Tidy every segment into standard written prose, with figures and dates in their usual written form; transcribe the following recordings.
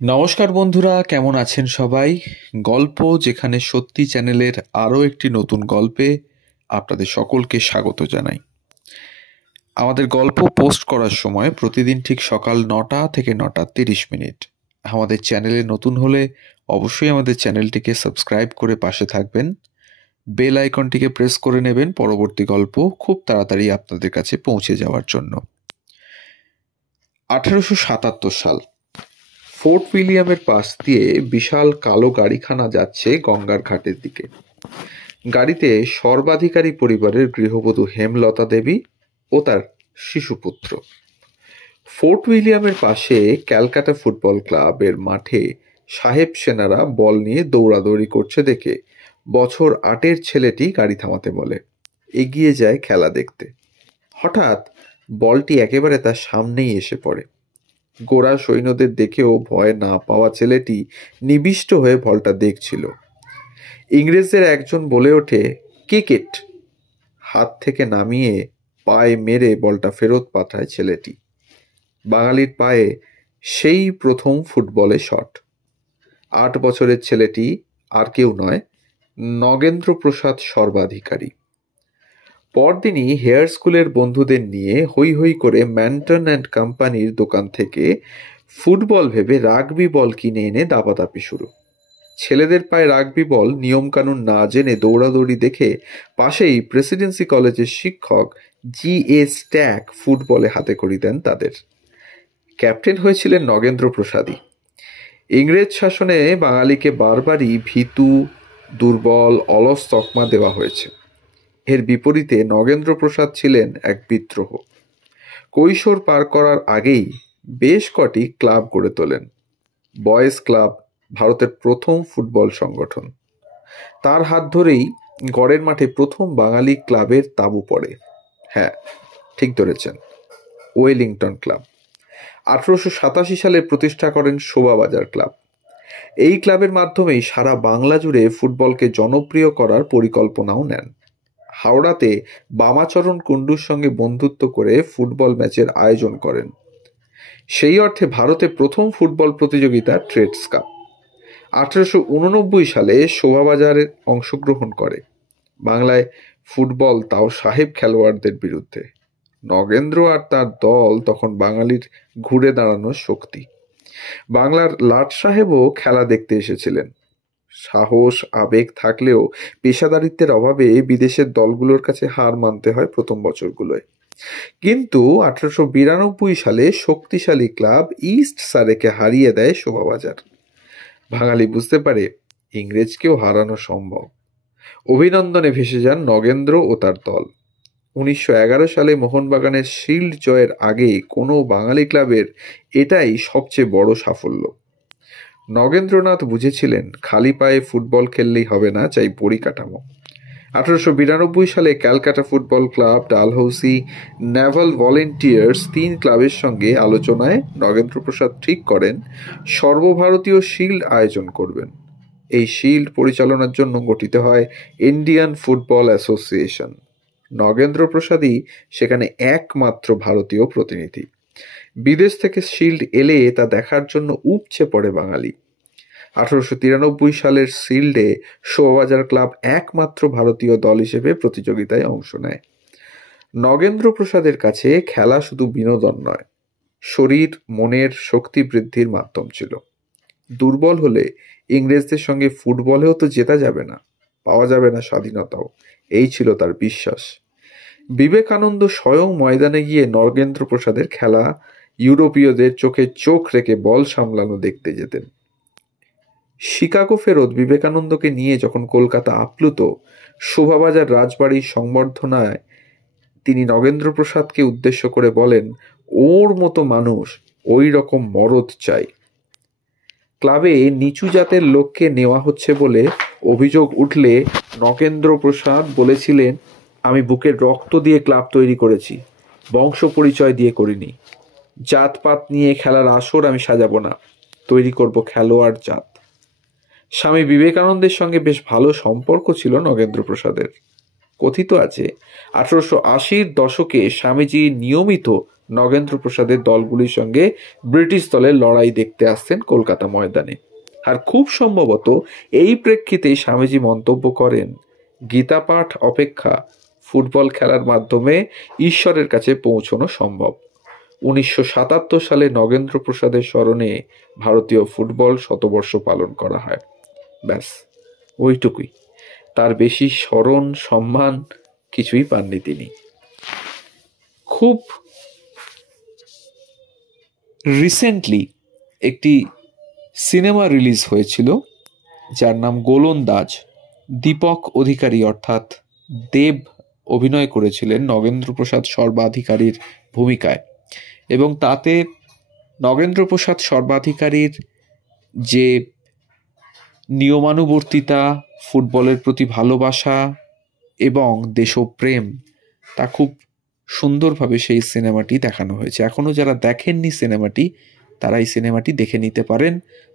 নমস্কার বন্ধুরা, কেমন আছেন সবাই? গল্প যেখানে সত্যি চ্যানেলের আরও একটি নতুন গল্পে আপনাদের সকলকে স্বাগত জানাই। আমাদের গল্প পোস্ট করার সময় প্রতিদিন ঠিক সকাল 9টা থেকে 9:30। আমাদের চ্যানেলে নতুন হলে অবশ্যই আমাদের চ্যানেলটিকে সাবস্ক্রাইব করে পাশে থাকবেন। বেল আইকনটিকে প্রেস করে নেবেন পরবর্তী গল্প খুব তাড়াতাড়ি আপনাদের কাছে পৌঁছে যাওয়ার জন্য। 1877 সাল। ফোর্ট উইলিয়ামের পাশ দিয়ে বিশাল কালো গাড়িখানা যাচ্ছে গঙ্গার ঘাটের দিকে। গাড়িতে সর্বাধিকারী পরিবারের গৃহবধূ হেমলতা দেবী ও তার শিশুপুত্র। ফোর্ট উইলিয়ামের পাশে ক্যালকাটা ফুটবল ক্লাবের মাঠে সাহেব সেনারা বল নিয়ে দৌড়াদৌড়ি করছে দেখে বছর 8-এর ছেলেটি গাড়ি থামাতে বলে। এগিয়ে যায় খেলা দেখতে। হঠাৎ বলটি একেবারে তার সামনেই এসে পড়ে। গোরা সৈন্যদের দেখেও ভয় না পাওয়া ছেলেটি নিবিষ্ট হয়ে বলটা দেখছিল। ইংরেজদের একজন বলে ওঠে, কিক ইট। হাত থেকে নামিয়ে পায়ে মেরে বলটা ফেরত পাঠায় ছেলেটি। বাঙালির পায়ে সেই প্রথম ফুটবলে শট। 8 বছরের ছেলেটি আর কেউ নয়, নগেন্দ্র প্রসাদ সর্বাধিকারী। পরদিনই হেয়ার স্কুলের বন্ধুদের নিয়ে হৈ হৈ করে ম্যান্টন অ্যান্ড কোম্পানির দোকান থেকে ফুটবল ভেবে রাগবি বল কিনে এনে দাপাদাপি শুরু। ছেলেদের পায়ে রাগবি বল নিয়মকানুন না জেনে দৌড়াদৌড়ি দেখে পাশেই প্রেসিডেন্সি কলেজের শিক্ষক G.A. স্ট্যাক ফুটবলে হাতেখড়ি দেন তাদের। ক্যাপ্টেন হয়েছিলেন নগেন্দ্র প্রসাদই। ইংরেজ শাসনে বাঙালিকে বারবারই ভীতু, দুর্বল, অলস তকমা দেওয়া হয়েছে। এর বিপরীতে নগেন্দ্র প্রসাদ ছিলেন এক বিদ্রোহ। কৈশোর পার করার আগেই বেশ কটি ক্লাব গড়ে তোলেন। বয়েজ ক্লাব ভারতের প্রথম ফুটবল সংগঠন। তার হাত ধরেই গড়ের মাঠে প্রথম বাঙালি ক্লাবের তাঁবু পড়ে। হ্যাঁ, ঠিক ধরেছেন, ওয়েলিংটন ক্লাব। 1887 সালে প্রতিষ্ঠা করেন শোভাবাজার ক্লাব। এই ক্লাবের মাধ্যমেই সারা বাংলা জুড়ে ফুটবলকে জনপ্রিয় করার পরিকল্পনাও নেন। হাওড়াতে বামাচরণ কুণ্ডুর সঙ্গে বন্ধুত্ব করে ফুটবল ম্যাচের আয়োজন করেন। সেই অর্থে ভারতে প্রথম ফুটবল প্রতিযোগিতা ট্রেডস কাপ। 1889 সালে শোভাবাজারে অংশগ্রহণ করে। বাংলায় ফুটবল, তাও সাহেব খেলোয়াড়দের বিরুদ্ধে। নগেন্দ্র আর তার দল তখন বাঙালির ঘুরে দাঁড়ানোর শক্তি। বাংলার লাট সাহেবও খেলা দেখতে এসেছিলেন। সাহস আবেগ থাকলেও পেশাদারিত্বের অভাবে বিদেশের দলগুলোর কাছে হার মানতে হয় প্রথম বছরগুলোয়। কিন্তু 1892 সালে শক্তিশালী ক্লাব ইস্ট সারেকে হারিয়ে দেয় শোভাবাজার। বাঙালি বুঝতে পারে ইংরেজকেও হারানো সম্ভব। অভিনন্দনে ভেসে যান নগেন্দ্র ও তার দল। 1911 সালে মোহনবাগানের শিল্ড জয়ের আগে কোনো বাঙালি ক্লাবের এটাই সবচেয়ে বড় সাফল্য। নগেন্দ্রনাথ বুঝেছিলেন খালি পায়ে ফুটবল খেললেই হবে না, চাই পরিকাঠামো। 1892 সালে Calcutta football club, Dalhousie, Naval volunteers 3 ক্লাবের সঙ্গে আলোচনায় নগেন্দ্রপ্রসাদ ঠিক করেন সর্বভারতীয় শিল্ড আয়োজন করবেন। এই শিল্ড পরিচালনার জন্য গঠিত হয় ইন্ডিয়ান ফুটবল অ্যাসোসিয়েশন। নগেন্দ্রপ্রসাদই সেখানে একমাত্র ভারতীয় প্রতিনিধি। বিদেশ থেকে শিল্ড এলে তা দেখার জন্য উপচে পড়ে বাঙালি। 1893 সালের শিল্ডে শোভাবাজার ক্লাব একমাত্র ভারতীয় দল হিসেবে প্রতিযোগিতায় অংশ নেয়। নগেন্দ্র প্রসাদের কাছে খেলা শুধু বিনোদন নয়, শরীর মনের শক্তি বৃদ্ধির মাধ্যম ছিল। দুর্বল হলে ইংরেজদের সঙ্গে ফুটবলেও তো জেতা যাবে না, পাওয়া যাবে না স্বাধীনতাও, এই ছিল তার বিশ্বাস। বিবেকানন্দ স্বয়ং ময়দানে গিয়ে নগেন্দ্র প্রসাদের খেলা ইউরোপীয়দের চোখে চোখ রেখে বল সামলানো দেখতে যেতেন। শিকাগো ফেরত বিবেকানন্দকে নিয়ে যখন কলকাতা আপ্লুত, শোভাবাজার রাজবাড়ির সংবর্ধনায় তিনি নগেন্দ্রপ্রসাদকে উদ্দেশ্য করে বলেন, ওর মতো মানুষ, ওই রকম মরদ চাই। ক্লাবে নিচু জাতের লোককে নেওয়া হচ্ছে বলে অভিযোগ উঠলে নগেন্দ্রপ্রসাদ বলেছিলেন, আমি বুকের রক্ত দিয়ে ক্লাব তৈরি করেছি, বংশ পরিচয় দিয়ে করিনি। জাতপাত নিয়ে খেলার আসর আমি সাজাবো না, তৈরি করব খেলোয়াড় জাত। স্বামী বিবেকানন্দের সঙ্গে বেশ ভালো সম্পর্ক ছিল নগেন্দ্রপ্রসাদের। কথিত আছে 1880-র দশকে স্বামীজি নিয়মিত নগেন্দ্র প্রসাদের দলগুলির সঙ্গে ব্রিটিশ দলের লড়াই দেখতে আসতেন কলকাতা ময়দানে। আর খুব সম্ভবত এই প্রেক্ষিতেই স্বামীজি মন্তব্য করেন, গীতা পাঠ অপেক্ষা ফুটবল খেলার মাধ্যমে ঈশ্বরের কাছে পৌঁছানো সম্ভব। 1977 সালে নগেন্দ্র প্রসাদের স্মরণে ভারতীয় ফুটবল শতবর্ষ পালন করা হয়। ব্যাস, ওইটুকুই। তার বেশি স্মরণ সম্মান কিছুই পাননি তিনি। খুব রিসেন্টলি একটি সিনেমা রিলিজ হয়েছিল যার নাম গোলন্দাজ। দীপক অধিকারী অর্থাৎ দেব অভিনয় করেছিলেন নগেন্দ্র প্রসাদ সর্বাধিকারীর ভূমিকায়, এবং তাতে নগেন্দ্র প্রসাদ সর্বাধিকারীর যে নিয়মানুবর্তিতা, ফুটবলের প্রতি ভালোবাসা এবং দেশপ্রেম, তা খুব সুন্দরভাবে সেই সিনেমাটি দেখানো হয়েছে। এখনও যারা দেখেননি সিনেমাটি, তারা এই সিনেমাটি দেখে নিতে পারেন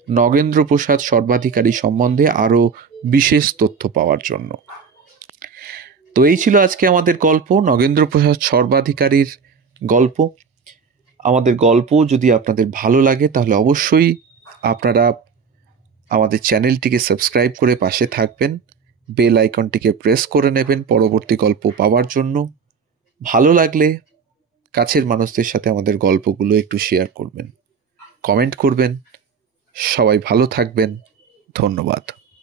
নগেন্দ্র প্রসাদ সর্বাধিকারী সম্বন্ধে আরও বিশেষ তথ্য পাওয়ার জন্য। তো এই ছিল আজকে আমাদের গল্প, নগেন্দ্র প্রসাদ সর্বাধিকারীর গল্প। আমাদের গল্প যদি আপনাদের ভালো লাগে তাহলে অবশ্যই আপনারা আমাদের চ্যানেলটিকে সাবস্ক্রাইব করে পাশে থাকবেন, বেল আইকনটিকে প্রেস করে নেবেন পরবর্তী গল্প পাওয়ার জন্য। ভালো লাগলে কাছের মানুষদের সাথে আমাদের গল্পগুলো একটু শেয়ার করবেন, কমেন্ট করবেন। সবাই ভালো থাকবেন। ধন্যবাদ।